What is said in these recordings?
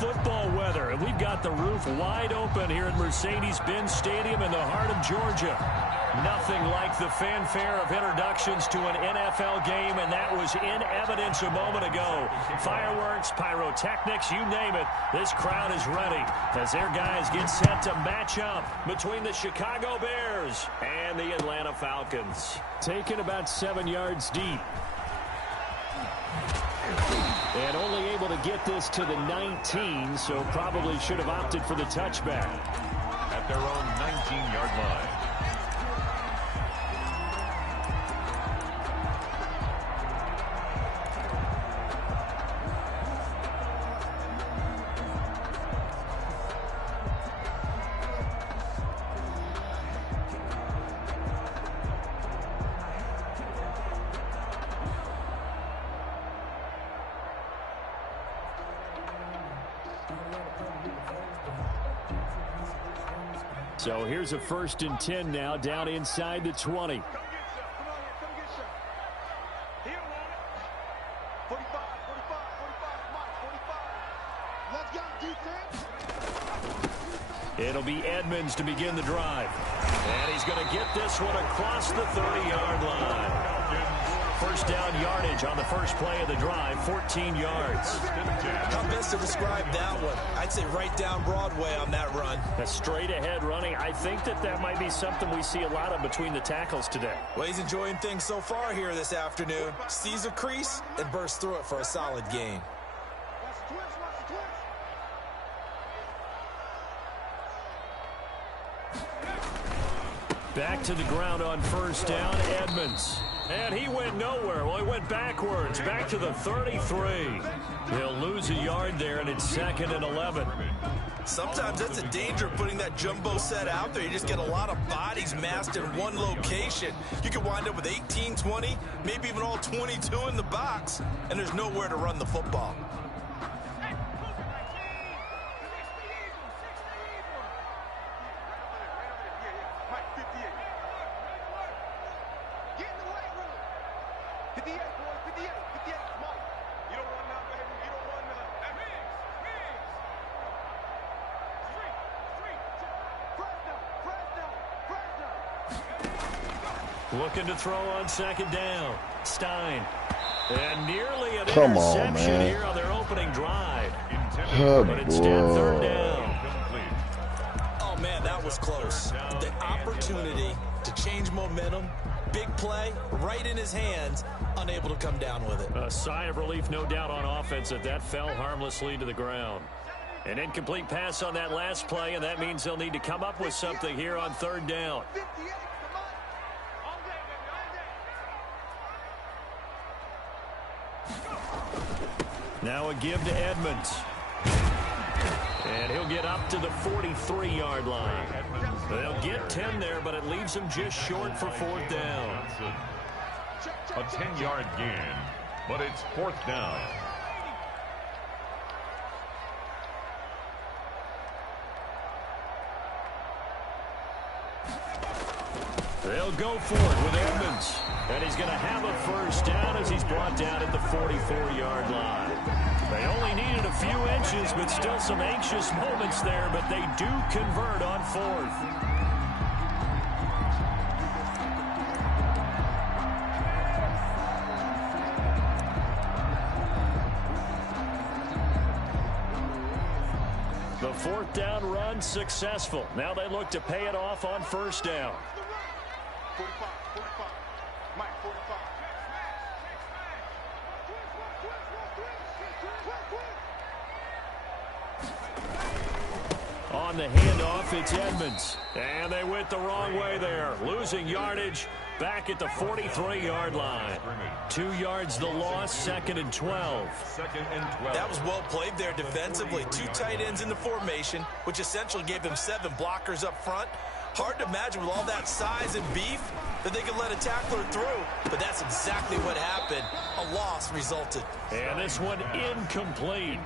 football weather, and we've got the roof wide open here at Mercedes-Benz Stadium in the heart of Georgia. Nothing like the fanfare of introductions to an NFL game, and that was in evidence a moment ago. Fireworks, pyrotechnics, you name it, this crowd is ready as their guys get set to match up between the Chicago Bears and the Atlanta Falcons. Taken about 7 yards deep. And only able to get this to the 19, so probably should have opted for the touchback. At their own 19-yard line. So here's a 1st and 10 now, down inside the 20. It'll be Edmonds to begin the drive. And he's going to get this one across the 30-yard line. First down yardage on the first play of the drive, 14 yards. How best to describe that one? I'd say right down Broadway on that run. A straight-ahead running. I think that might be something we see a lot of between the tackles today. Well, he's enjoying things so far here this afternoon. Sees a crease and bursts through it for a solid gain. Back to the ground on first down, Edmonds. And he went nowhere. Well, he went backwards, back to the 33. He'll lose a yard there, and it's 2nd and 11. Sometimes that's a danger of putting that jumbo set out there. You just get a lot of bodies massed in one location. You could wind up with 18, 20, maybe even all 22 in the box, and there's nowhere to run the football. Looking to throw on 2nd down. Stein. And nearly an interception here on their opening drive. But instead, 3rd down. Oh, man, that was close. The opportunity to change momentum, big play, right in his hands, unable to come down with it. A sigh of relief, no doubt, on offense that fell harmlessly to the ground. An incomplete pass on that last play, and that means they'll need to come up with something here on 3rd down. Now a give to Edmonds. And he'll get up to the 43-yard line. They'll get 10 there, but it leaves them just short for 4th down. A 10-yard gain, but it's 4th down. They'll go for it with Edmonds. And he's going to have a first down as he's brought down at the 44-yard line. They only needed a few inches, but still some anxious moments there, but they do convert on 4th. The 4th down run successful. Now they look to pay it off on first down. 45, Mike, 45. On the handoff, it's Edmonds. And they went the wrong way there. Losing yardage back at the 43-yard line. 2 yards the loss, 2nd and 12. That was well played there defensively. 2 tight ends in the formation, which essentially gave them 7 blockers up front. Hard to imagine with all that size and beef that they could let a tackler through, but that's exactly what happened. A loss resulted. And this one incomplete.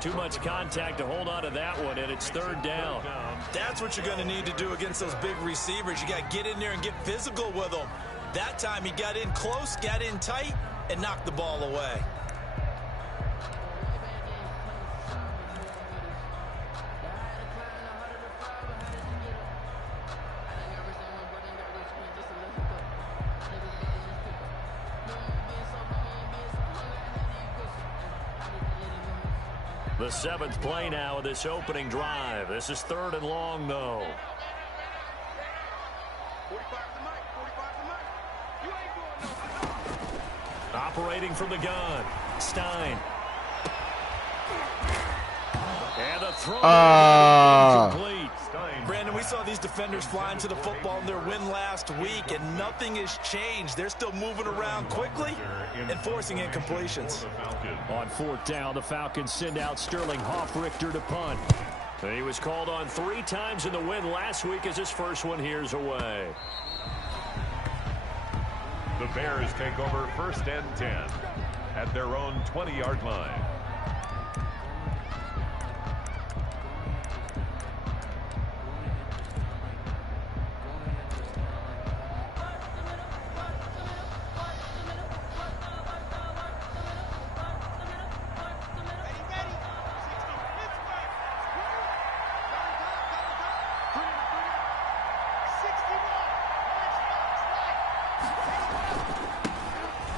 Too much contact to hold on to that one, and it's 3rd down. That's what you're going to need to do against those big receivers. You got to get in there and get physical with them. That time he got in close, got in tight, and knocked the ball away. The 7th play now of this opening drive. This is 3rd and long, though. 45 to Mike. 45 to Mike. You ain't doing no. Operating from the gun. Stein. And a throw incomplete. Brandon, we saw these defenders flying to the football in their win last week, and nothing has changed. They're still moving around quickly and forcing incompletions. On 4th down, the Falcons send out Sterling Hoffrichter to punt. He was called on 3 times in the win last week as his first one here's away. The Bears take over 1st and 10 at their own 20-yard line.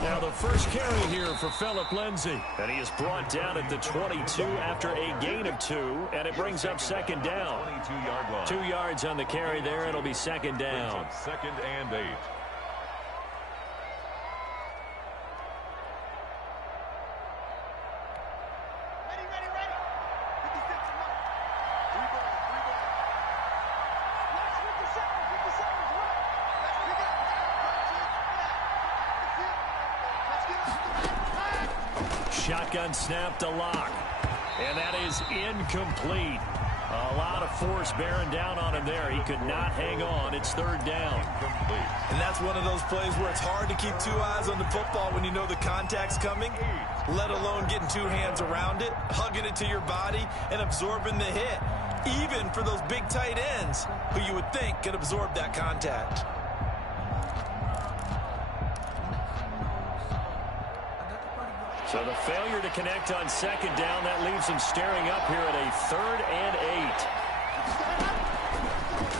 Now the first carry here for Phillip Lindsay. And he is brought down at the 22 after a gain of 2. And it brings up 2nd down. 22-yard line. 2 yards on the carry there. It'll be 2nd down. 2nd and 8. Shotgun snap to Locke. And that is incomplete. A lot of force bearing down on him there. He could not hang on. It's 3rd down. And that's one of those plays where it's hard to keep 2 eyes on the football when you know the contact's coming, let alone getting 2 hands around it, hugging it to your body, and absorbing the hit. Even for those big tight ends who you would think could absorb that contact. So the failure to connect on 2nd down, that leaves him staring up here at a 3rd and 8.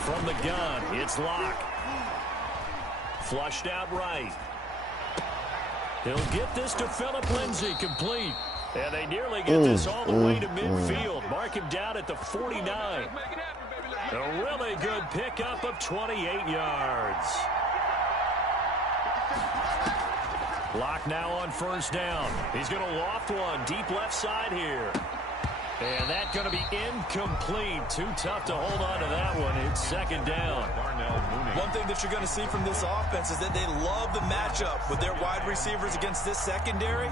From the gun, it's Locke. Flushed out right. He'll get this to Phillip Lindsay, complete. And they nearly get this all the way to midfield. Mark him down at the 49. A really good pickup of 28 yards. Locke now on 1st down. He's going to loft one deep left side here. And that's going to be incomplete. Too tough to hold on to that one. It's 2nd down. One thing that you're going to see from this offense is that they love the matchup with their wide receivers against this secondary.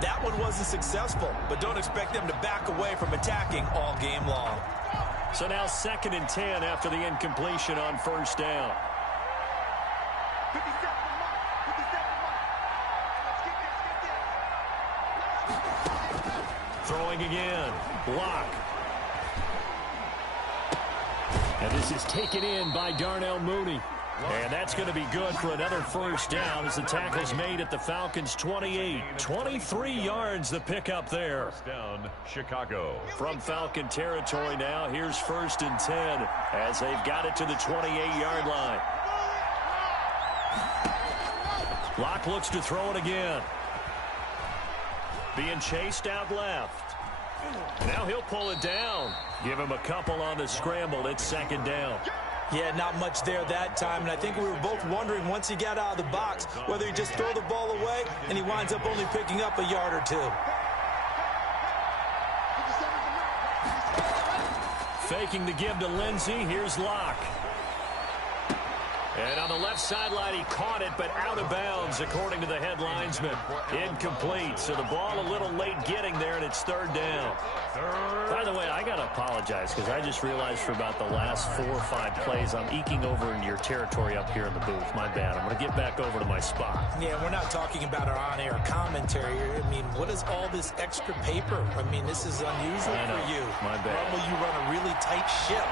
That one wasn't successful, but don't expect them to back away from attacking all game long. So now 2nd and 10 after the incompletion on 1st down. 57. Throwing again. Block. And this is taken in by Darnell Mooney. And that's going to be good for another 1st down as the tackle's made at the Falcons' 28. 23 yards the pickup there. Down, Chicago. From Falcon territory now, here's 1st and 10 as they've got it to the 28-yard line. Locke looks to throw it again. Being chased out left. Now he'll pull it down. Give him a couple on the scramble. It's 2nd down. Yeah, not much there that time, and I think we were both wondering once he got out of the box whether he just throw the ball away and he winds up only picking up a yard or 2. Faking the give to Lindsay. Here's Locke. And on the left sideline, he caught it, but out of bounds, according to the head linesman. Incomplete. So the ball a little late getting there, and it's 3rd down. By the way, I got to apologize because I just realized for about the last 4 or 5 plays, I'm eking over into your territory up here in the booth. My bad. I'm going to get back over to my spot. Yeah, we're not talking about our on-air commentary. I mean, what is all this extra paper? I mean, this is unusual for you. My bad. Normally you run a really tight ship.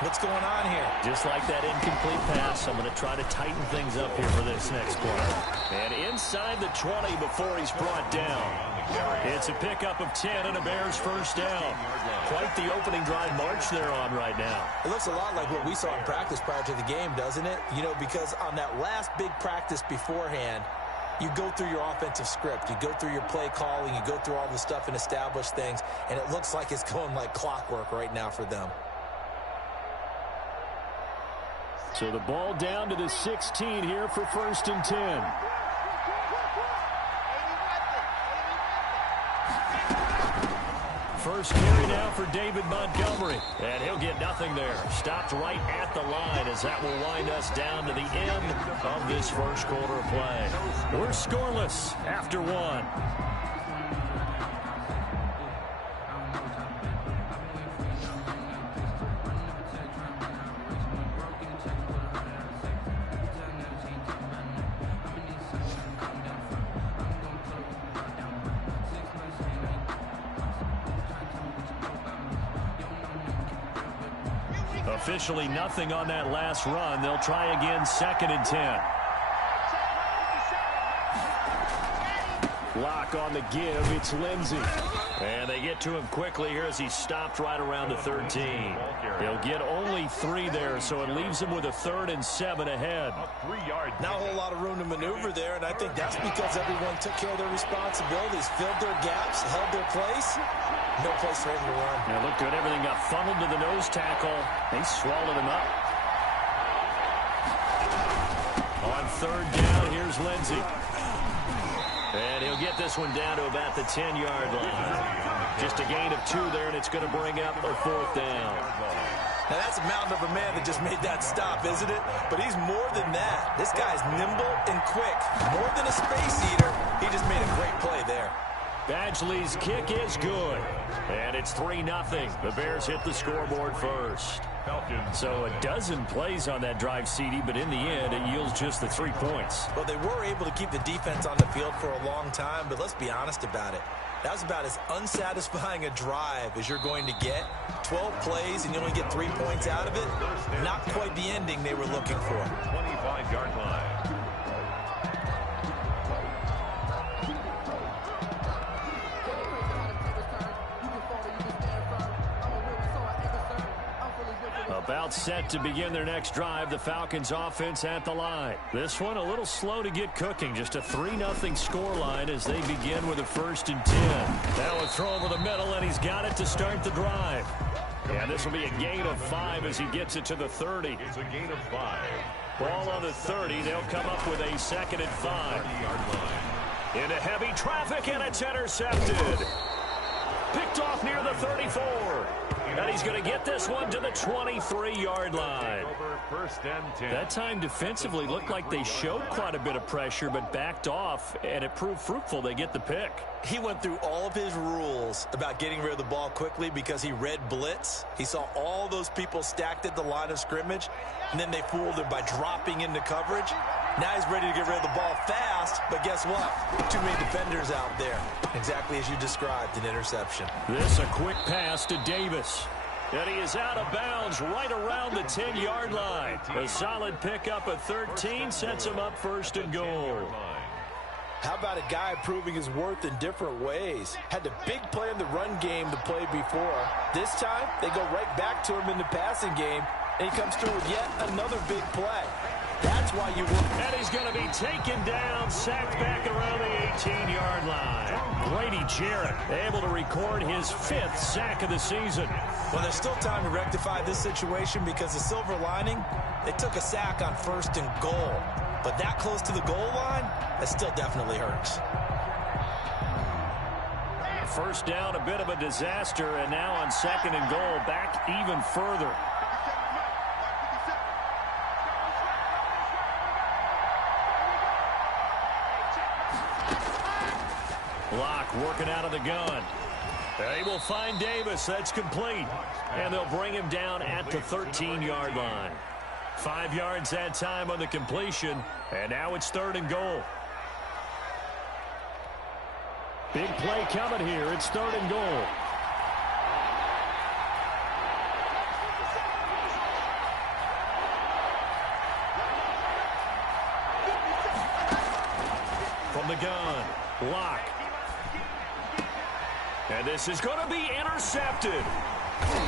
What's going on here? Just like that incomplete pass, I'm going to try to tighten things up here for this next play. And inside the 20 before he's brought down. It's a pickup of 10 and a Bears 1st down. Quite the opening drive march they're on right now. It looks a lot like what we saw in practice prior to the game, doesn't it? You know, because on that last big practice beforehand, You go through your offensive script. You go through your play calling. You go through all the stuff and establish things, and it looks like it's going like clockwork right now for them. So the ball down to the 16 here for 1st and 10. First carry now for David Montgomery. And he'll get nothing there. Stopped right at the line as that will wind us down to the end of this first quarter of play. We're scoreless after one. Officially nothing on that last run. They'll try again, 2nd and 10. Lock on the give. It's Lindsey. And they get to him quickly here as he stopped right around the 13. They'll get only 3 there, so it leaves him with a 3rd and 7 ahead. Not a whole lot of room to maneuver there, and I think that's because everyone took care of their responsibilities, filled their gaps, held their place. No place for him to run. Yeah, looked good. Everything got funneled to the nose tackle. They swallowed him up. On 3rd down, here's Lindsey. And he'll get this one down to about the 10-yard line. Just a gain of 2 there, and it's going to bring up a 4th down. Now, that's a mountain of a man that just made that stop, isn't it? But he's more than that. This guy's nimble and quick. More than a space eater. He just made a great play there. Badgley's kick is good. And it's 3-0. The Bears hit the scoreboard first. So a dozen plays on that drive, CD, but in the end, it yields just the 3 points. Well, they were able to keep the defense on the field for a long time, but let's be honest about it. That was about as unsatisfying a drive as you're going to get. 12 plays, and you only get 3 points out of it. Not quite the ending they were looking for. 25-yard line. About set to begin their next drive, the Falcons offense at the line. This one a little slow to get cooking. Just a 3-0 score line as they begin with a 1st and 10. That will throw over the middle, and he's got it to start the drive. And this will be a gain of 5 as he gets it to the 30. It's a gain of 5. Ball on the 30. They'll come up with a 2nd and 5. 30-yard line. Into heavy traffic, and it's intercepted. Picked off near the 34. And he's going to get this one to the 23-yard line. First and 10. That time defensively looked like they showed quite a bit of pressure, but backed off, and it proved fruitful. They get the pick. He went through all of his rules about getting rid of the ball quickly because he read blitz. He saw all those people stacked at the line of scrimmage, and then they fooled him by dropping into coverage. Now he's ready to get rid of the ball fast, but guess what? Too many defenders out there. Exactly as you described, an interception. This a quick pass to Davis. And he is out of bounds right around the 10-yard line. A solid pickup at 13 sets him up 1st and goal. How about a guy proving his worth in different ways? Had the big play in the run game the play before. This time, they go right back to him in the passing game, and he comes through with yet another big play. That's why you work. And he's going to be taken down, sacked back around the 18-yard line. Grady Jarrett able to record his 5th sack of the season. Well, there's still time to rectify this situation because the silver lining, they took a sack on 1st and goal. But that close to the goal line, that still definitely hurts. 1st down, a bit of a disaster, and now on 2nd and goal, back even further. Block working out of the gun. They will find Davis. That's complete. And they'll bring him down at the 13-yard line. 5 yards that time on the completion. And now it's 3rd and goal. Big play coming here. It's 3rd and goal. From the gun, Locke. And this is going to be intercepted.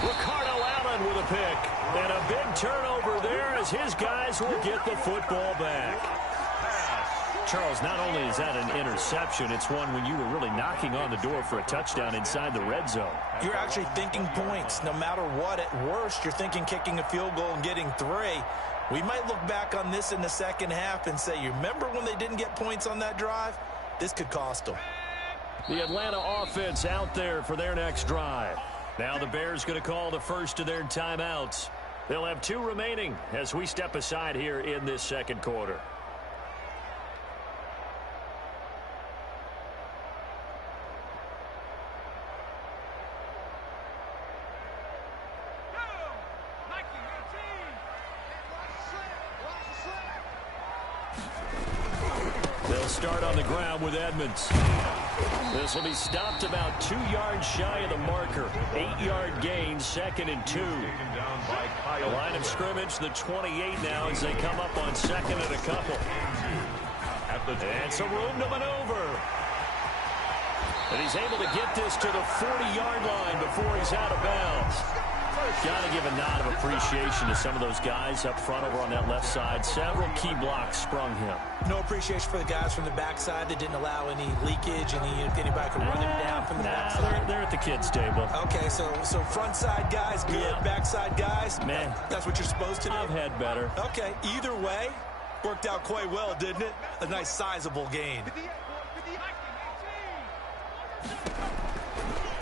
Ricardo Allen with a pick. And a big turnover there as his guys will get the football back. Charles, not only is that an interception, it's one when you were really knocking on the door for a touchdown inside the red zone. You're actually thinking points. No matter what, at worst, you're thinking kicking a field goal and getting 3. We might look back on this in the second half and say, you remember when they didn't get points on that drive? This could cost them. The Atlanta offense out there for their next drive. Now the Bears going to call the first of their timeouts. They'll have 2 remaining as we step aside here in this second quarter. They'll start on the ground with Edmonds. This will be stopped about 2 yards shy of the marker. 8-yard gain, 2nd and 2. Line of scrimmage, the 28 now as they come up on 2nd and a couple. And some room to maneuver. And he's able to get this to the 40-yard line before he's out of bounds. Got to give a nod of appreciation to some of those guys up front over on that left side. Several key blocks sprung him. No appreciation for the guys from the backside that didn't allow any leakage, anybody could run him down from the backside. They're at the kids' table. Okay, so front side guys good, yeah. Backside guys, man, that's what you're supposed to do. I've had better. Okay, either way, worked out quite well, didn't it? A nice sizable gain.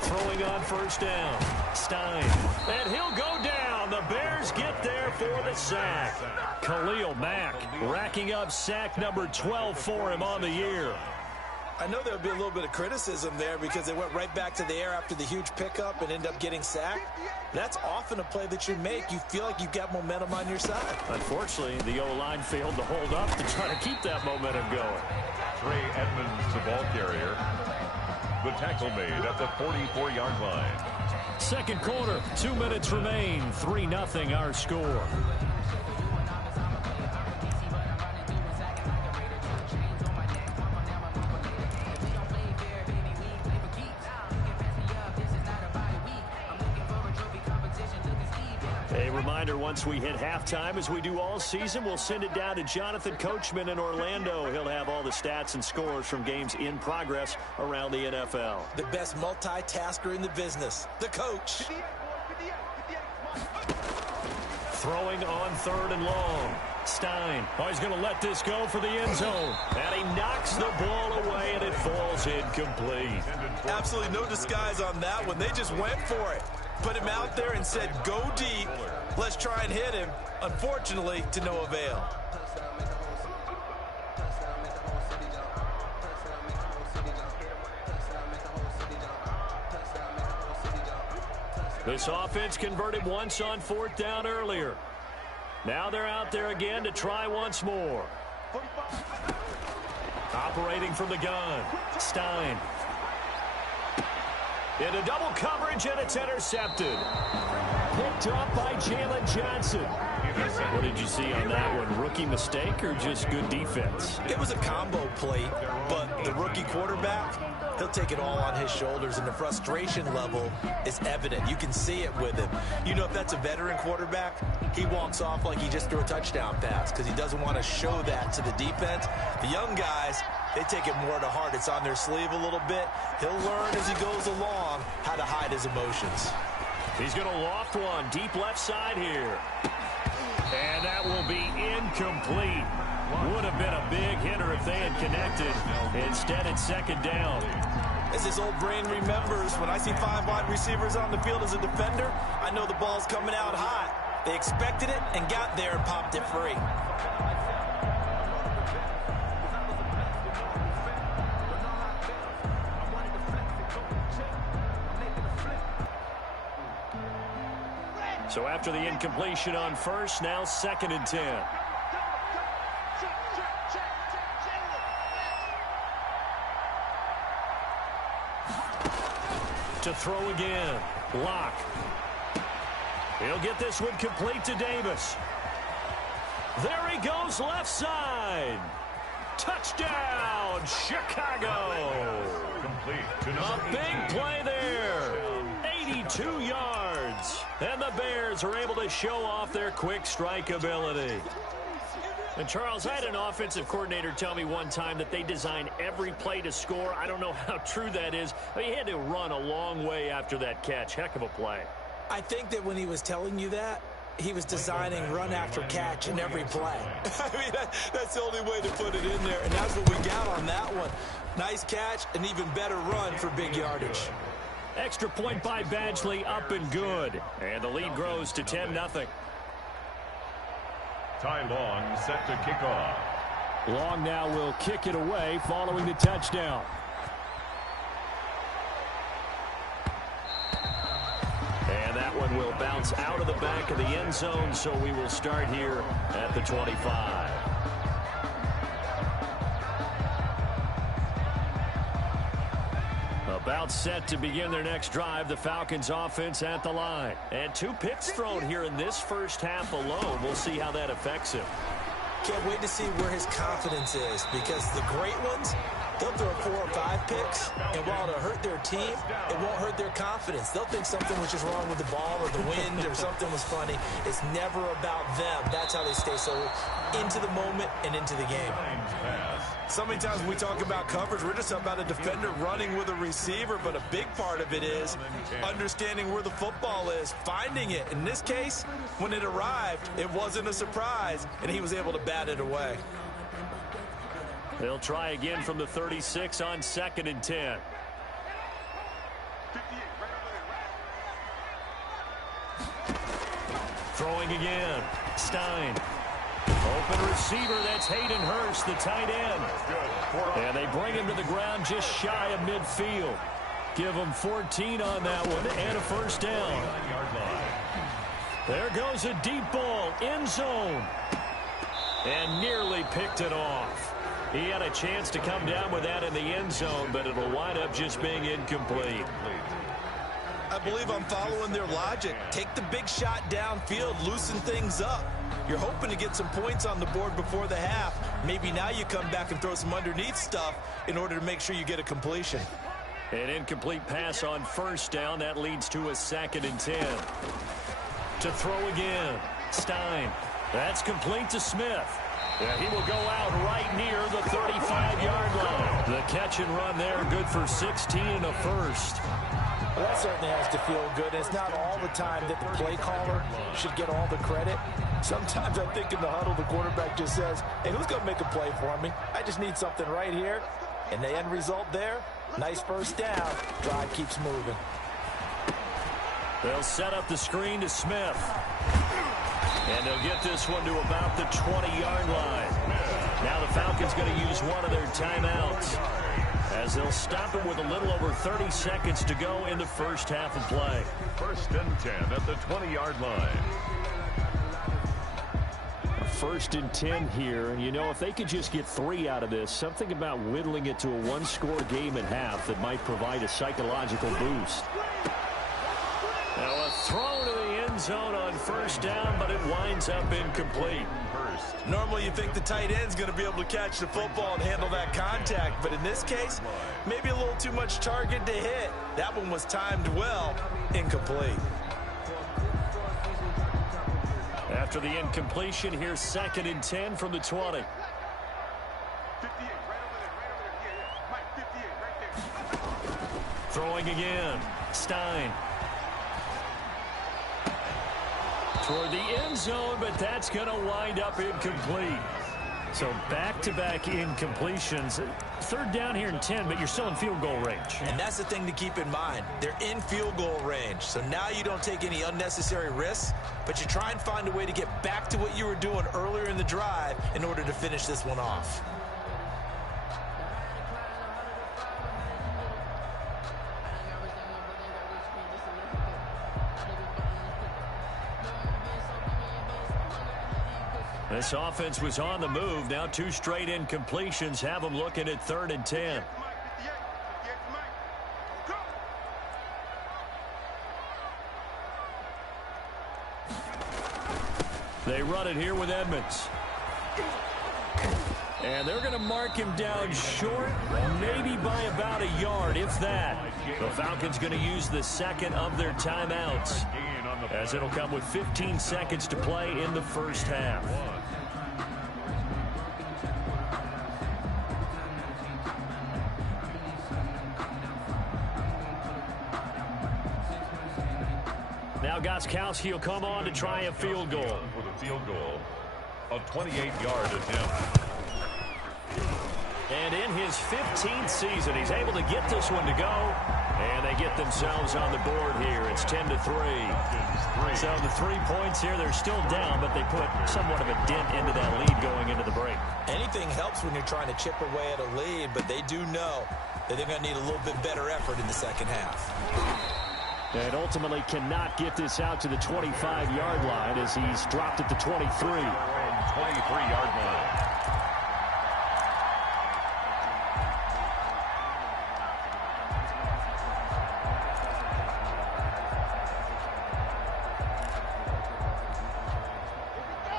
Throwing on first down. Stein. And he'll go down. The Bears get there for the sack. Khalil Mack racking up sack number 12 for him on the year. I know there would be a little bit of criticism there because they went right back to the air after the huge pickup and end up getting sacked. That's often a play that you make. You feel like you've got momentum on your side. Unfortunately, the O-line failed to hold up to try to keep that momentum going. Trey Edmonds, the ball carrier. The tackle made at the 44-yard line. Second quarter, 2 minutes remain. 3-0 our score. A reminder, once we hit halftime, as we do all season, we'll send it down to Jonathan Coachman in Orlando. He'll have all the stats and scores from games in progress around the NFL. The best multitasker in the business, the coach. Throwing on 3rd and long. Stein. Oh, he's going to let this go for the end zone. And he knocks the ball away, and it falls incomplete. Absolutely no disguise on that one. They just went for it. Put him out there and said, go deep. Let's try and hit him. Unfortunately, to no avail. This offense converted once on 4th down earlier. Now they're out there again to try once more. Operating from the gun. Stein. Into double coverage, and it's intercepted. Picked up by Jalen Johnson. What did you see on that one? Rookie mistake or just good defense? It was a combo play, but the rookie quarterback, he'll take it all on his shoulders, and the frustration level is evident. You can see it with him. You know, if that's a veteran quarterback, he walks off like he just threw a touchdown pass because he doesn't want to show that to the defense. The young guys, they take it more to heart. It's on their sleeve a little bit. He'll learn as he goes along how to hide his emotions. He's going to loft one deep left side here. And that will be incomplete. Would have been a big hitter if they had connected. Instead, it's 2nd down. As this old brain remembers, when I see 5 wide receivers on the field as a defender, I know the ball's coming out hot. They expected it and got there and popped it free. So after the incompletion on first, now 2nd and 10. To throw again. Block. He'll get this one complete to Davis. There he goes left side. Touchdown, Chicago. Complete. A big play there. 82 yards. And the Bears are able to show off their quick strike ability. And Charles, I had an offensive coordinator tell me one time that they design every play to score. I don't know how true that is. But he had to run a long way after that catch. Heck of a play. I think that when he was telling you that, he was designing run after catch in every play. I mean, that's the only way to put it in there, and that's what we got on that one. Nice catch, an even better run for big yardage. Extra point by Badgley, up and good. And the lead grows to 10-0. Ty Long set to kick off. Long now will kick it away following the touchdown. And that one will bounce out of the back of the end zone, so we will start here at the 25. About set to begin their next drive, the Falcons offense at the line. And 2 picks thrown here in this first half alone. We'll see how that affects him. Can't wait to see where his confidence is, because the great ones, they'll throw 4 or 5 picks, and while it'll hurt their team, it won't hurt their confidence. They'll think something was just wrong with the ball or the wind or something was funny. It's never about them. That's how they stay so into the moment and into the game. So many times when we talk about coverage, we're just about a defender running with a receiver, but a big part of it is understanding where the football is, finding it. In this case, when it arrived, it wasn't a surprise, and he was able to bat it away. They'll try again from the 36 on 2nd and 10. Throwing again. Stein. Open receiver, that's Hayden Hurst, the tight end. And they bring him to the ground just shy of midfield. Give him 14 on that one and a first down. There goes a deep ball, end zone. And nearly picked it off. He had a chance to come down with that in the end zone, but it'll wind up just being incomplete. I believe I'm following their logic. Take the big shot downfield, loosen things up. You're hoping to get some points on the board before the half. Maybe now you come back and throw some underneath stuff in order to make sure you get a completion. An incomplete pass on first down. That leads to a 2nd and 10. To throw again. Stein. That's complete to Smith. Yeah, he will go out right near the 35-yard line. The catch and run there, good for 16 and a first. Well, that certainly has to feel good. It's not all the time that the play caller should get all the credit. Sometimes I think in the huddle, the quarterback just says, hey, who's going to make a play for me? I just need something right here. And the end result there, nice first down. Drive keeps moving. They'll set up the screen to Smith. And they'll get this one to about the 20-yard line. Now the Falcons going to use one of their timeouts, as they'll stop it with a little over 30 seconds to go in the first half of play. 1st and 10 at the 20-yard line. 1st and 10 here, and you know, if they could just get 3 out of this, something about whittling it to a 1-score game at half that might provide a psychological boost. Now a throw to the end zone on first down, but it winds up incomplete. Normally you think the tight end's going to be able to catch the football and handle that contact, but in this case, maybe a little too much target to hit. That one was timed well, incomplete. After the incompletion, here's 2nd and 10 from the 20. Throwing again. Stein. Toward the end zone, but that's going to wind up incomplete. So back-to-back incompletions. 3rd down here in 10, but you're still in field goal range. And that's the thing to keep in mind. They're in field goal range. So now you don't take any unnecessary risks, but you try and find a way to get back to what you were doing earlier in the drive in order to finish this one off. This offense was on the move. Now 2 straight incompletions have them looking at 3rd and 10. They run it here with Edmonds. And they're going to mark him down short, maybe by about a yard, if that. The Falcons going to use the 2nd of their timeouts, as it'll come with 15 seconds to play in the first half. Now Gostkowski will come on to try a field goal. For the field goal, a 28-yard attempt. And in his 15th season, he's able to get this one to go. And they get themselves on the board here. It's 10-3. So the 3 points here, they're still down, but they put somewhat of a dent into that lead going into the break. Anything helps when you're trying to chip away at a lead, but they do know that they're going to need a little bit better effort in the second half. And ultimately cannot get this out to the 25-yard line as he's dropped at the 23. 23-yard line.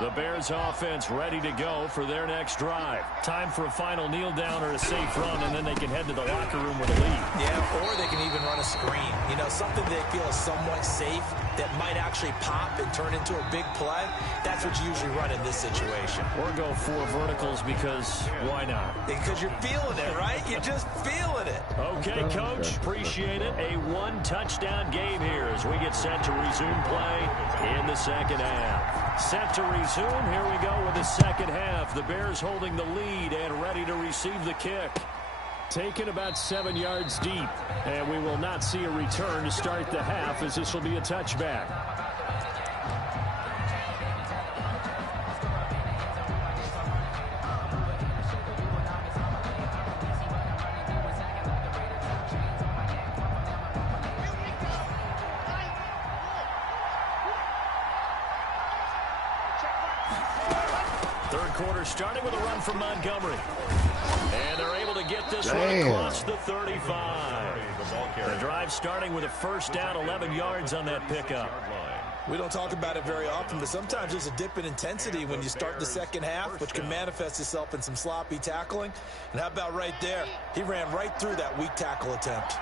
The Bears offense ready to go for their next drive. Time for a final kneel down or a safe run, and then they can head to the locker room with a lead. Yeah, or they can even run a screen. You know, something they feel is somewhat safe that might actually pop and turn into a big play. That's what you usually run in this situation. Or go 4 verticals because why not? Because you're feeling it, right? You're just feeling it. Okay, Coach. Appreciate it. A 1-touchdown game here as we get set to resume play in the second half. Set to resume. Here we go with the second half. The Bears holding the lead and ready to receive the kick. Taken about 7 yards deep. And we will not see a return to start the half as this will be a touchback. Third quarter starting with a run from Montgomery. And they're able to get this one across the 35. The drive starting with a first down, 11 yards on that pickup. We don't talk about it very often, but sometimes there's a dip in intensity when you start the second half, which can manifest itself in some sloppy tackling. And how about right there? He ran right through that weak tackle attempt.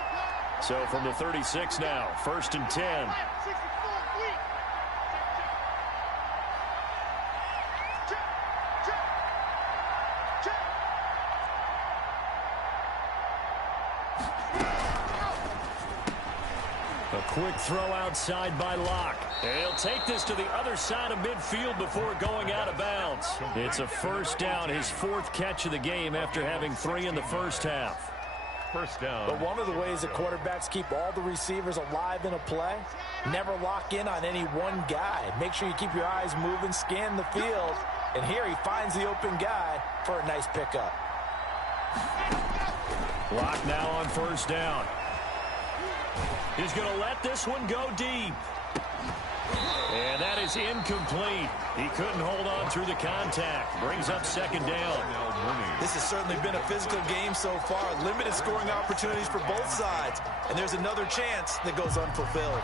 So from the 36 now, 1st and 10. A quick throw outside by Locke. And he'll take this to the other side of midfield before going out of bounds. It's a first down, his 4th catch of the game after having 3 in the first half. First down. But one of the ways that quarterbacks keep all the receivers alive in a play, never lock in on any one guy. Make sure you keep your eyes moving, scan the field. And here he finds the open guy for a nice pickup. Locke now on first down. He's going to let this one go deep. And that is incomplete. He couldn't hold on through the contact. Brings up second down. This has certainly been a physical game so far. Limited scoring opportunities for both sides. And there's another chance that goes unfulfilled.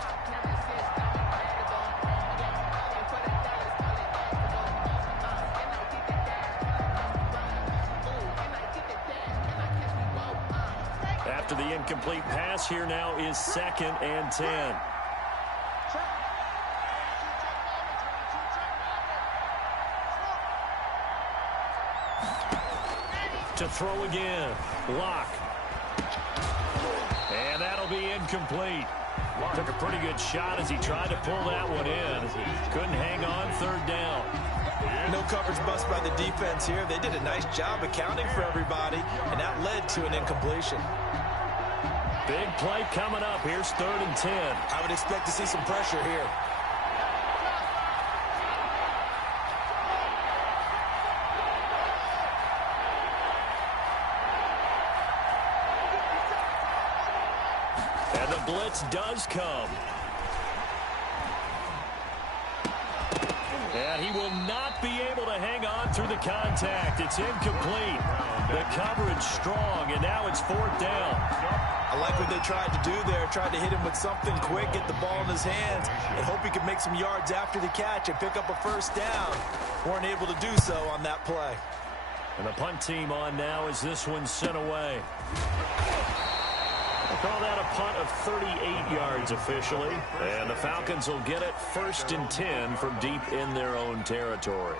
After the incomplete pass, here now is 2nd and 10. To throw again. Locke. And that'll be incomplete. Took a pretty good shot as he tried to pull that one in. Couldn't hang on, 3rd down. No coverage bust by the defense here. They did a nice job accounting for everybody, and that led to an incompletion. Big play coming up. Here's 3rd and 10. I would expect to see some pressure here. And the blitz does come. And he will not be able to hang on through the contact. It's incomplete. The coverage strong, and now it's 4th down. I like what they tried to do there. Tried to hit him with something quick, get the ball in his hands, and hope he could make some yards after the catch and pick up a first down. Weren't able to do so on that play. And the punt team on now as this one's sent away. We'll call that a punt of 38 yards officially. And the Falcons will get it 1st and 10 from deep in their own territory.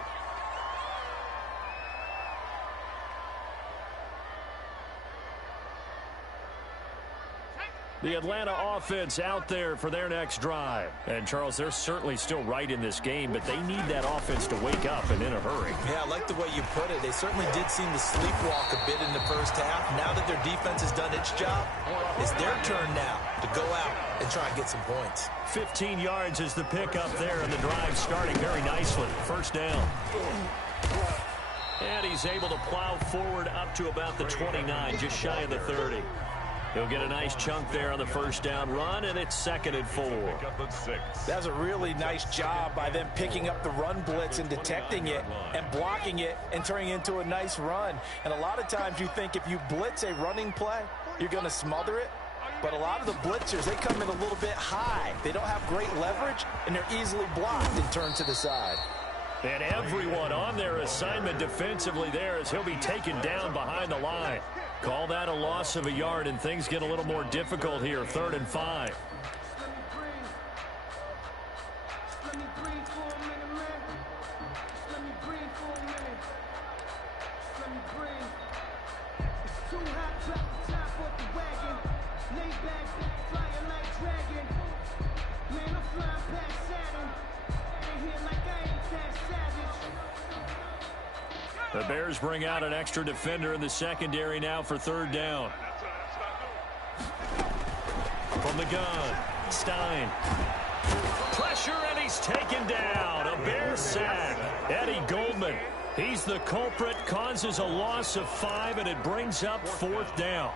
The Atlanta offense out there for their next drive. And, Charles, they're certainly still right in this game, but they need that offense to wake up and in a hurry. Yeah, I like the way you put it. They certainly did seem to sleepwalk a bit in the first half. Now that their defense has done its job, it's their turn now to go out and try and get some points. 15 yards is the pickup there, and the drive starting very nicely. First down. And he's able to plow forward up to about the 29, just shy of the 30. He'll get a nice chunk there on the first down run, and it's 2nd and 4. That's a really nice job by them picking up the run blitz and detecting it and blocking it and turning it into a nice run. And a lot of times you think if you blitz a running play, you're going to smother it. But a lot of the blitzers, they come in a little bit high. They don't have great leverage, and they're easily blocked and turned to the side. And everyone on their assignment defensively there as he'll be taken down behind the line. Call that a loss of a yard, and things get a little more difficult here. 3rd and 5. The Bears bring out an extra defender in the secondary now for 3rd down. From the gun, Stein. Pressure, and he's taken down. A Bear sack. Eddie Goldman, he's the culprit, causes a loss of 5, and it brings up 4th down.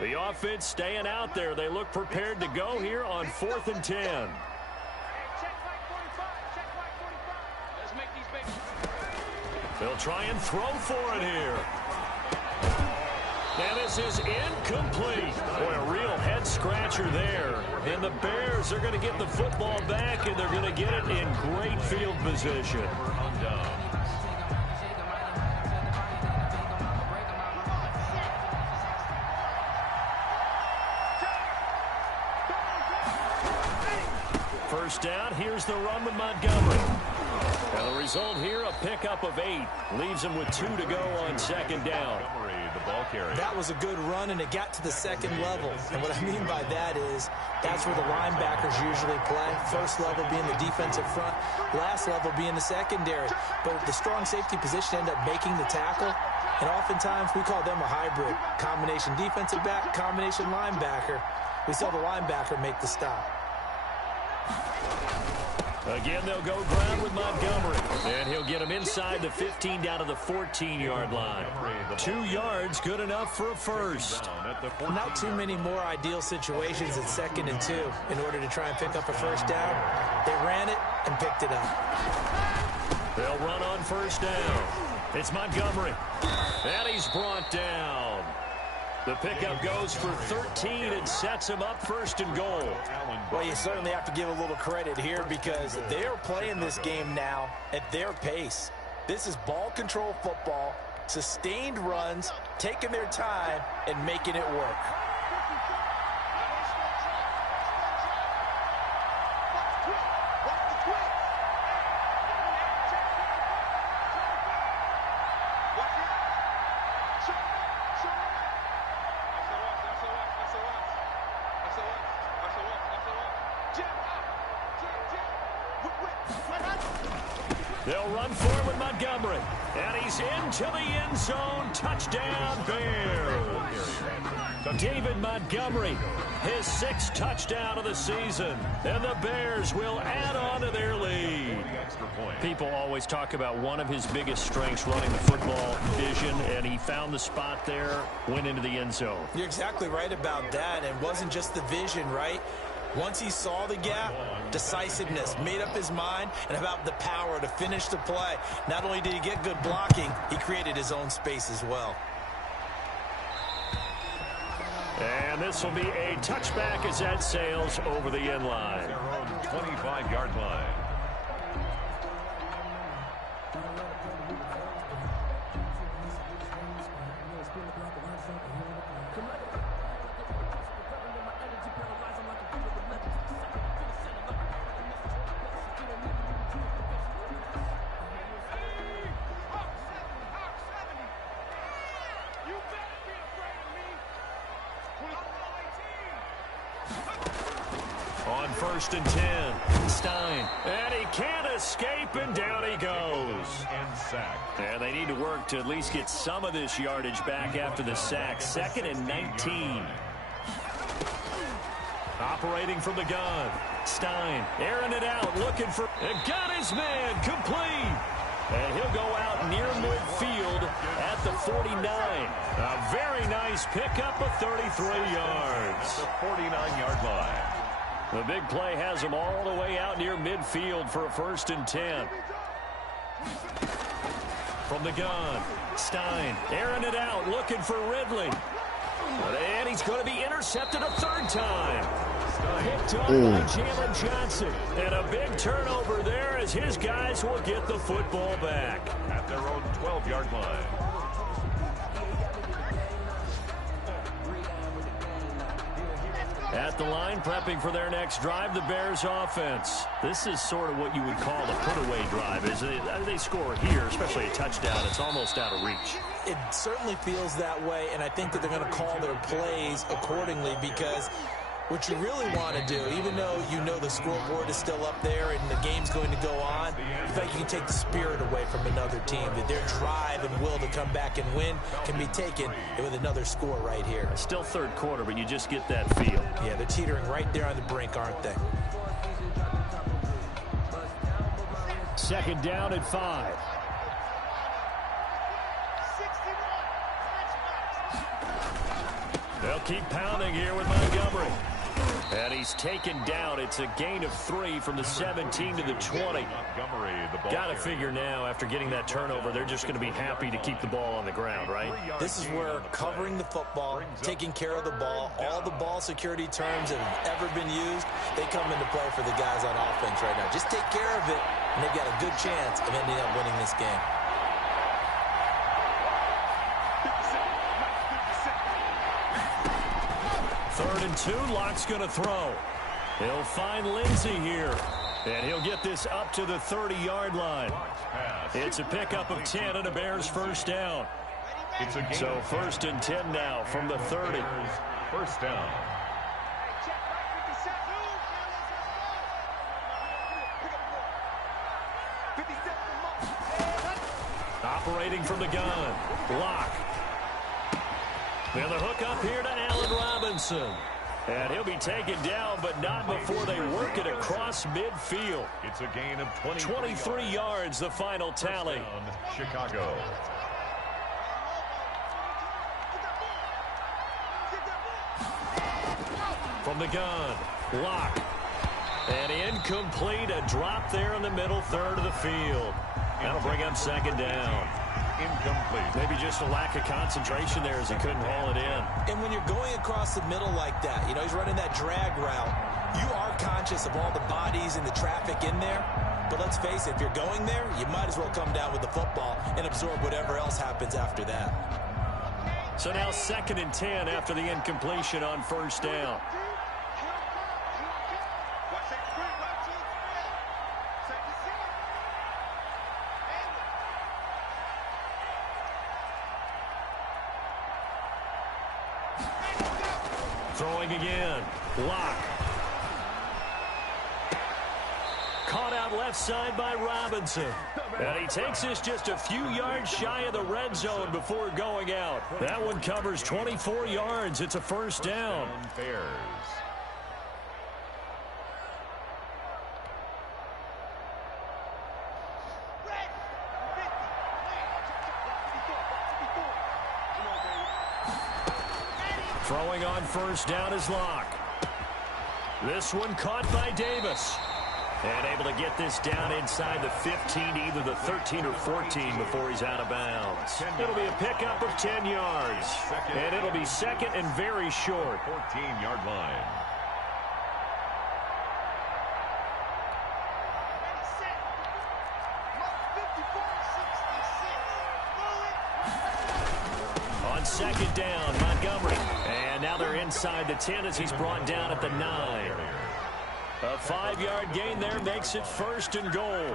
The offense staying out there. They look prepared to go here on 4th and 10. They'll try and throw for it here. And this is incomplete. Boy, a real head-scratcher there. And the Bears are going to get the football back, and they're going to get it in great field position. First down, here's the run with Montgomery. And the result here, a pickup of 8. Leaves him with 2 to go on 2nd down. That was a good run, and it got to the 2nd level. And what I mean by that is that's where the linebackers usually play. First level being the defensive front, last level being the secondary. But the strong safety position ended up making the tackle. And oftentimes we call them a hybrid. Combination defensive back, combination linebacker. We saw the linebacker make the stop. Again, they'll go ground with Montgomery. And he'll get him inside the 15 down to the 14-yard line. 2 yards, good enough for a first. Not too many more ideal situations at 2nd and 2 in order to try and pick up a first down. They ran it and picked it up. They'll run on first down. It's Montgomery. And he's brought down. The pickup goes for 13 and sets him up 1st and goal. Well, you certainly have to give a little credit here because they're playing this game now at their pace. This is ball control football, sustained runs, taking their time, and making it work. They'll run forward with Montgomery. And he's into the end zone. Touchdown, Bears. David Montgomery, his 6th touchdown of the season. And the Bears will add on to their lead. People always talk about one of his biggest strengths, running the football, vision, and he found the spot there, went into the end zone. You're exactly right about that. And it wasn't just the vision, right? Once he saw the gap, decisiveness, made up his mind, and about the power to finish the play. Not only did he get good blocking, he created his own space as well. And this will be a touchback as that sails over the end line. Their own 25-yard line. On 1st and 10, Stein. And he can't escape, and down he goes. And sacked. And they need to work to at least get some of this yardage back after the sack. 2nd and 19. Operating from the gun. Stein airing it out, looking for... And got his man, complete. And he'll go out near midfield at the 49. A very nice pickup of 33 yards. The 49-yard line. The big play has him all the way out near midfield for a 1st and 10. From the gun, Stein airing it out, looking for Ridley. And he's going to be intercepted a 3rd time. Picked up by Jalen Johnson. And a big turnover there as his guys will get the football back. At their own 12-yard line. At the line, prepping for their next drive, the Bears offense. This is sort of what you would call a put-away drive, isn't it? They score here, especially a touchdown. It's almost out of reach. It certainly feels that way, and I think that they're going to call their plays accordingly because what you really want to do, even though you know the scoreboard is still up there and the game's going to go on, I think you can take the spirit away from another team, that their drive and will to come back and win can be taken with another score right here. Still 3rd quarter, but you just get that feel. Yeah, they're teetering right there on the brink, aren't they? 2nd down at 5. They'll keep pounding here with Montgomery. And he's taken down. It's a gain of 3 from the 17 to the 20. Got to figure now, after getting that turnover, they're just going to be happy to keep the ball on the ground, right? This is where covering the football, taking care of the ball, all the ball security terms that have ever been used, they come into play for the guys on offense right now. Just take care of it, and they've got a good chance of ending up winning this game. 3rd and 2, Locke's going to throw. He'll find Lindsey here. And he'll get this up to the 30-yard line. It's a pickup of 10 and a Bears 1st down. So 1st and 10 now from the 30. 1st down. Operating from the gun. Locke. And the hook up here to Allen Robinson. And he'll be taken down, but not before they work it across midfield. It's a gain of 23 yards, the final tally. Chicago. From the gun, Locke. And incomplete, a drop there in the middle 3rd of the field. That'll bring up 2nd down. Incomplete. Maybe just a lack of concentration there as he couldn't haul it in. And when you're going across the middle like that, you know, he's running that drag route, you are conscious of all the bodies and the traffic in there. But let's face it, if you're going there, you might as well come down with the football and absorb whatever else happens after that. So now 2nd and 10 after the incompletion on 1st down. Throwing again. Locke. Caught out left side by Robinson. And he takes this just a few yards shy of the red zone before going out. That one covers 24 yards. It's a 1st down. Bears. Throwing on 1st down is Locke. This one caught by Davis. And able to get this down inside the 15, either the 13 or 14 before he's out of bounds. It'll be a pickup of 10 yards. And it'll be 2nd and very short. 14-yard line. On 2nd down, Montgomery. now they're inside the 10 as he's brought down at the 9. A 5-yard gain there makes it 1st and goal.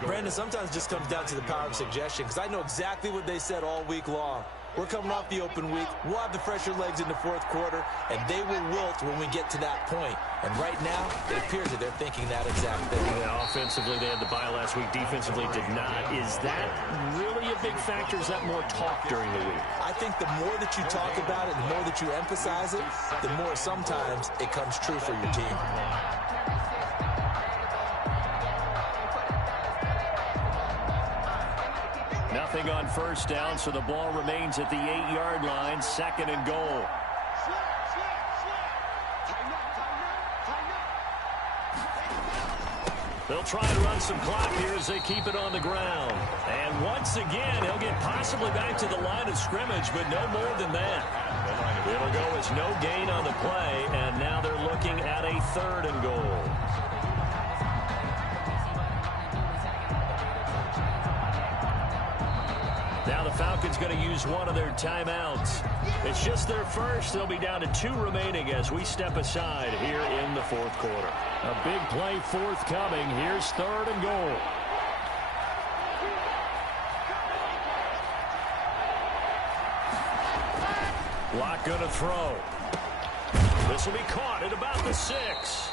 Brandon, sometimes it just comes down to the power of suggestion, because I know exactly what they said all week long. We're coming off the open week. We'll have the fresher legs in the 4th quarter, and they will wilt when we get to that point. And right now, it appears that they're thinking that exact thing. Yeah, offensively, they had the bye last week. Defensively, did not. Is that really a big factor? Is that more talk during the week? I think the more that you talk about it, the more that you emphasize it, the more sometimes it comes true for your team. Nothing on 1st down, so the ball remains at the 8-yard line, 2nd and goal. They'll try and run some clock here as they keep it on the ground. And once again, he'll get possibly back to the line of scrimmage, but no more than that. It'll go as no gain on the play, and now they're looking at a 3rd and goal. Now the Falcons going to use one of their timeouts. It's just their first. They'll be down to 2 remaining as we step aside here in the 4th quarter. A big play forthcoming. Here's 3rd and goal. Block going to throw. This will be caught at about the 6.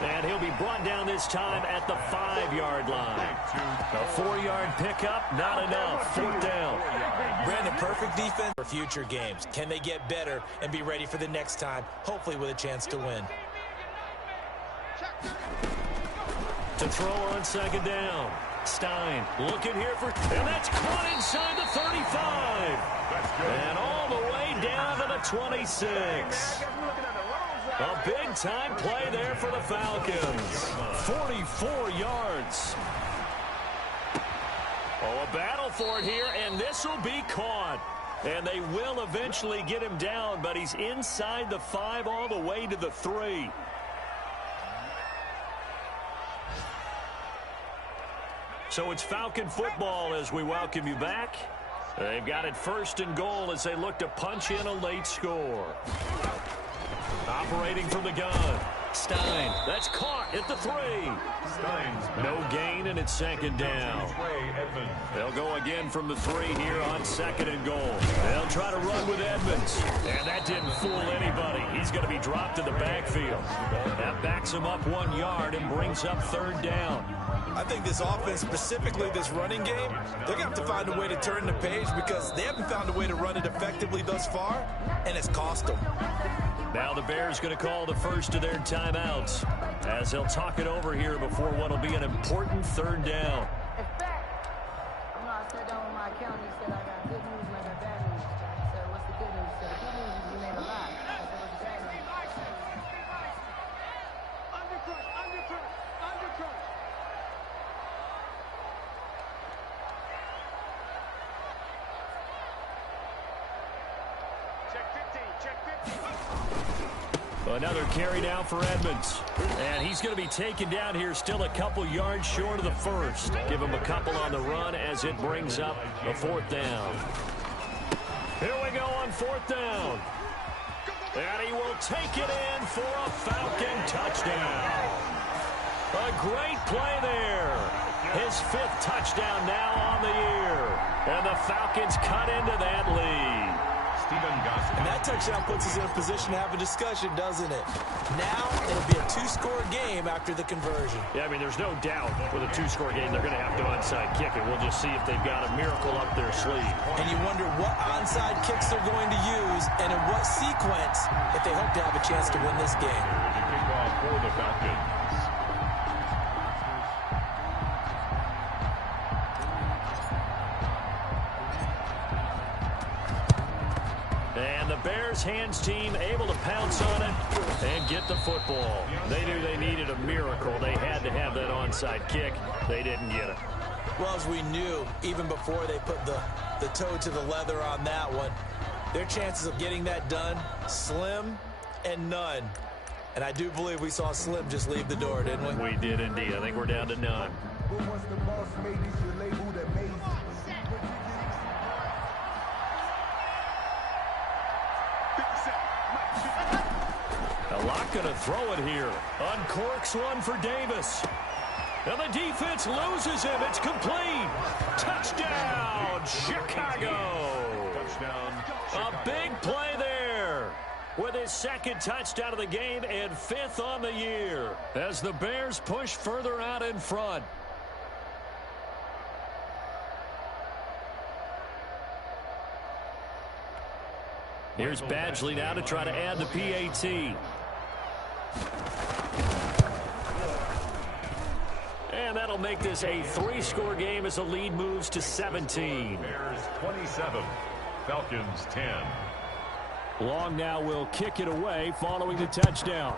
And he'll be brought down this time at the 5-yard line. A 4-yard pickup, not enough. 4th down. Brandon, perfect defense for future games. Can they get better and be ready for the next time, hopefully with a chance to win? To throw on 2nd down. Stein looking here for, and that's caught inside the 35. And all the way down to the 26. A big-time play there for the Falcons. 44 yards. Oh, a battle for it here, and this will be caught. And they will eventually get him down, but he's inside the 5 all the way to the 3. So it's Falcon football as we welcome you back. They've got it 1st and goal as they look to punch in a late score. Operating from the gun. Stein. That's caught at the 3. No gain, and it's 2nd down. They'll go again from the 3 here on 2nd and goal. They'll try to run with Edmonds. And that didn't fool anybody. He's going to be dropped in the backfield. That backs him up 1 yard and brings up 3rd down. I think this offense, specifically this running game, they're going to have to find a way to turn the page because they haven't found a way to run it effectively thus far, and it's cost them. Now the Bears going to call the first of their timeouts as they'll talk it over here before what will be an important 3rd down. I sat down with my accountant. He said I got good news and I got bad news. I said, what's the good news? He said, the good news is you made a lot. I said, what's the bad news? Undercut. Check 15. Another carry down for Edmonds. And he's going to be taken down here still a couple yards short of the 1st. Give him a couple on the run as it brings up a 4th down. Here we go on 4th down. And he will take it in for a Falcon touchdown. A great play there. His 5th touchdown now on the year. And the Falcons cut into that lead. And that touchdown puts us in a position to have a discussion, doesn't it? Now it'll be a 2-score game after the conversion. Yeah, I mean, there's no doubt with a 2-score game they're going to have to onside kick it. We'll just see if they've got a miracle up their sleeve. And you wonder what onside kicks they're going to use and in what sequence if they hope to have a chance to win this game. Kickoff for the Falcons. And the Bears hands team able to pounce on it and get the football. They knew they needed a miracle. They had to have that onside kick. They didn't get it. Well, as we knew, even before they put the toe to the leather on that one, their chances of getting that done, slim and none. And I do believe we saw Slim just leave the door, didn't we? We did indeed. I think we're down to none. not going to throw it here. Uncorks one for Davis. And the defense loses him. It's complete. Touchdown, Chicago. Touchdown, A big play there with his second touchdown of the game and 5th on the year as the Bears push further out in front. Here's Badgley now to try to add the PAT. And that'll make this a 3-score game as the lead moves to 17. Bears 27, Falcons 10. Long now will kick it away following the touchdown.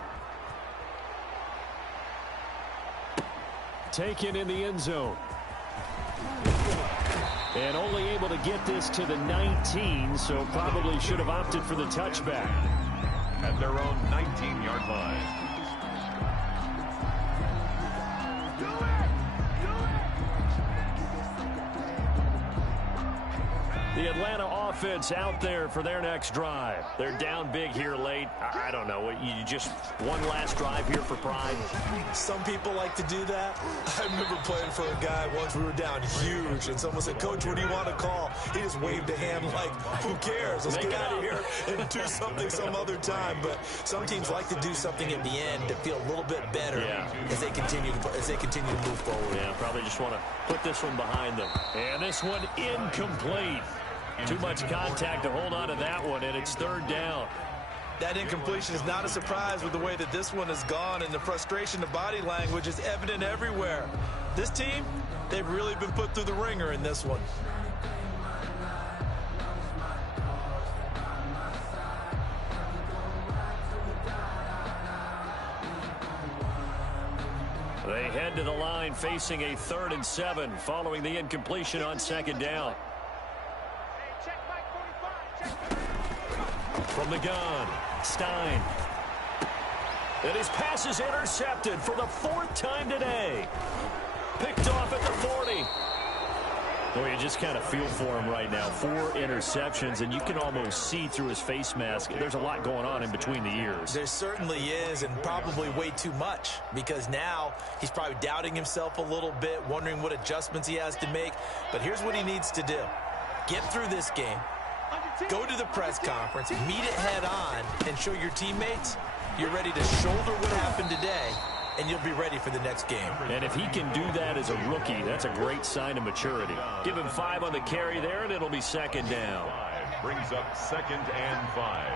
Taken in the end zone. And only able to get this to the 19, so probably should have opted for the touchback. At their own 19-yard line. The Atlanta offense out there for their next drive. They're down big here late. I don't know. You just one last drive here for pride. Some people like to do that. I remember playing for a guy once. We were down huge, and someone said, "Coach, what do you want to call?" He just waved a hand like, "Who cares? Let's get out of here and do something some other time." But some teams like to do something at the end to feel a little bit better as they continue to move forward. Yeah, probably just want to put this one behind them. And this one incomplete. Too much contact to hold on to that one, and it's 3rd down. That incompletion is not a surprise with the way that this one has gone, and the frustration of body language is evident everywhere. This team, they've really been put through the ringer in this one. They head to the line facing a 3rd and 7 following the incompletion on 2nd down. From the gun, Stein. And his pass is intercepted for the 4th time today. Picked off at the 40. Boy, you just kind of feel for him right now. 4 interceptions, and you can almost see through his face mask. There's a lot going on in between the ears. There certainly is, and probably way too much, because now he's probably doubting himself a little bit, wondering what adjustments he has to make. But here's what he needs to do. Get through this game. Go to the press conference, meet it head on, and show your teammates you're ready to shoulder what happened today, and you'll be ready for the next game. And if he can do that as a rookie, that's a great sign of maturity. Give him 5 on the carry there, and it'll be 2nd down. Brings up 2nd and 5.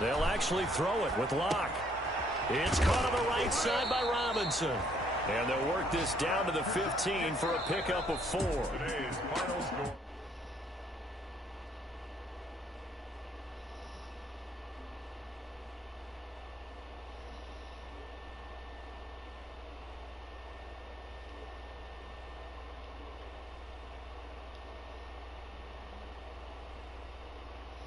They'll actually throw it with Locke. It's caught on the right side by Robinson. And they'll work this down to the 15 for a pickup of 4. Today's final score.